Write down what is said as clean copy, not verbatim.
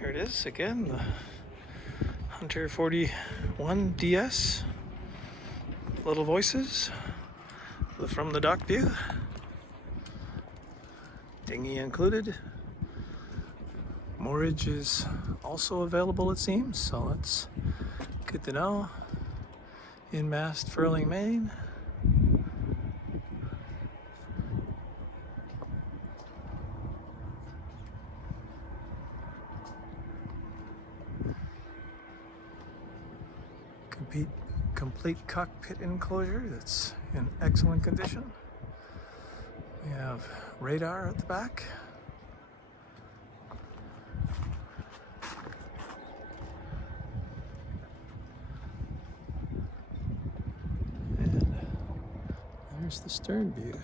Here it is again, the Hunter 41 DS. Little voices from the dock view. Dinghy included. Moorage is also available, it seems, so that's good to know. In mast furling main. Complete cockpit enclosure that's in excellent condition. We have radar at the back. And there's the stern view.